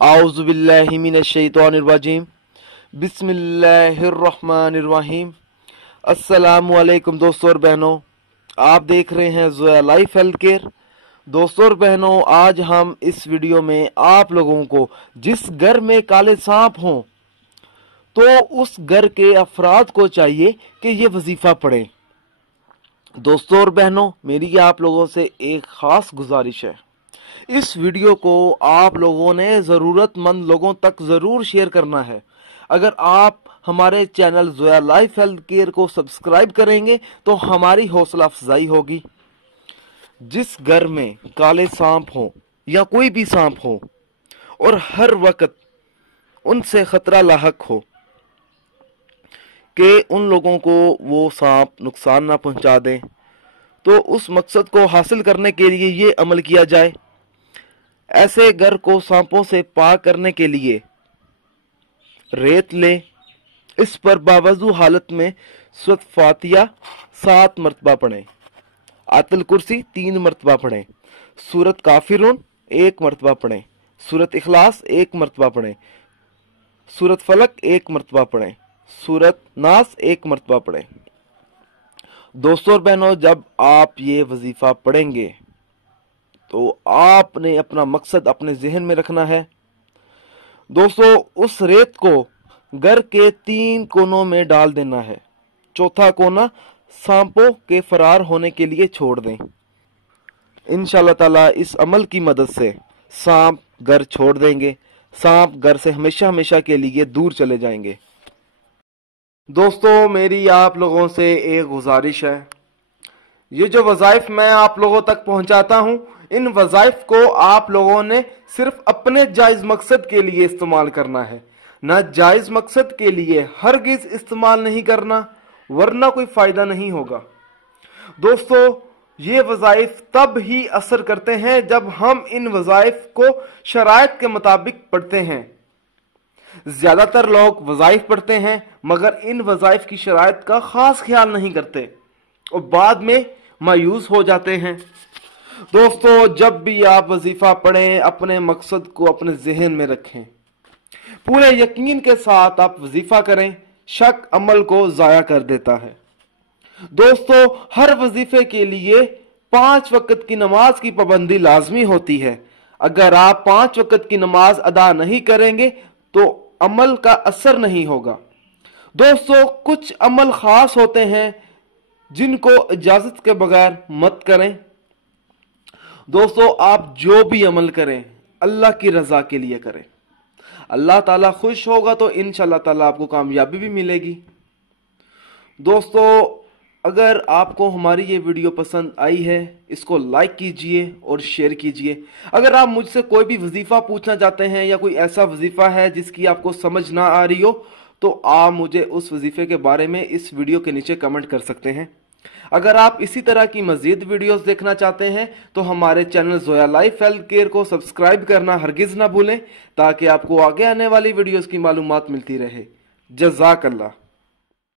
आउज़ुबिल्लाहि मिनश्शैतानिर्रजीम बिस्मिल्लाहिर्रहमानिर्रहीम। अस्सलामु अलैकुम दोस्तों और बहनों, आप देख रहे हैं ज़ोया लाइफ हेल्थ केयर। दोस्तों और बहनों, आज हम इस वीडियो में आप लोगों को जिस घर में काले सांप हों तो उस घर के अफराद को चाहिए कि ये वजीफा पढ़ें। दोस्तों और बहनों, मेरी आप लोगों से एक ख़ास गुजारिश है, इस वीडियो को आप लोगों ने ज़रूरतमंद लोगों तक ज़रूर शेयर करना है। अगर आप हमारे channel Zoya life health care को सब्सक्राइब करेंगे तो हमारी हौसला अफजाई होगी। जिस घर में काले सांप हो या कोई भी सांप हो और हर वक्त उनसे ख़तरा लाहक हो कि उन लोगों को वो सांप नुकसान ना पहुंचा दें, तो उस मकसद को हासिल करने के लिए ये अमल किया जाए। ऐसे घर को सांपों से पाक करने के लिए रेत लें, इस पर बावजू हालत में सूरत फातिहा 7 मरतबा पढ़ें, आयतुल कुर्सी 3 मरतबा पढ़ें, सूरत काफिरून 1 मरतबा पढ़ें, सूरत इखलास 1 मरतबा पढ़ें, सूरत फलक 1 मरतबा पढ़ें, सूरत नास 1 मरतबा पढ़ें। दोस्तों और बहनों, जब आप ये वजीफा पढ़ेंगे तो आपने अपना मकसद अपने जहन में रखना है। दोस्तों, उस रेत को घर के 3 कोनों में डाल देना है, चौथा कोना सांपों के फरार होने के लिए छोड़ दें। इंशाअल्लाह ताला इस अमल की मदद से सांप घर छोड़ देंगे, सांप घर से हमेशा हमेशा के लिए दूर चले जाएंगे। दोस्तों, मेरी आप लोगों से एक गुजारिश है, ये जो वज़ाइफ मैं आप लोगों तक पहुंचाता हूं, इन वज़ाइफ को आप लोगों ने सिर्फ अपने जायज़ मकसद के लिए इस्तेमाल करना है, ना जायज़ मकसद के लिए हरगिज़ इस्तेमाल नहीं करना, वरना कोई फ़ायदा नहीं होगा। दोस्तों, ये वज़ाइफ तब ही असर करते हैं जब हम इन वज़ाइफ को शराइत के मुताबिक पढ़ते हैं। ज़्यादातर लोग वज़ाइफ पढ़ते हैं मगर इन वज़ाइफ की शराइत का ख़ास ख्याल नहीं करते और बाद में मायूस हो जाते हैं। दोस्तों, जब भी आप वजीफा पढ़ें, अपने मकसद को अपने जहन में रखें, पूरे यकीन के साथ आप वजीफा करें, शक अमल को ज़ाया कर देता है। दोस्तों, हर वजीफे के लिए 5 वक्त की नमाज की पाबंदी लाजमी होती है। अगर आप 5 वक्त की नमाज अदा नहीं करेंगे तो अमल का असर नहीं होगा। दोस्तों, कुछ अमल खास होते हैं जिनको इजाजत के बगैर मत करें। दोस्तों, आप जो भी अमल करें अल्लाह की रजा के लिए करें, अल्लाह ताला खुश होगा तो इंशाअल्लाह ताला आपको कामयाबी भी मिलेगी। दोस्तों, अगर आपको हमारी ये वीडियो पसंद आई है, इसको लाइक कीजिए और शेयर कीजिए। अगर आप मुझसे कोई भी वजीफा पूछना चाहते हैं या कोई ऐसा वजीफा है जिसकी आपको समझ ना आ रही हो तो आप मुझे उस वजीफे के बारे में इस वीडियो के नीचे कमेंट कर सकते हैं। अगर आप इसी तरह की मजीद वीडियोस देखना चाहते हैं तो हमारे channel Zoya life health care को सब्सक्राइब करना हरगिज़ ना भूलें, ताकि आपको आगे आने वाली वीडियोस की मालूमात मिलती रहे। जज़ाकल्लाह।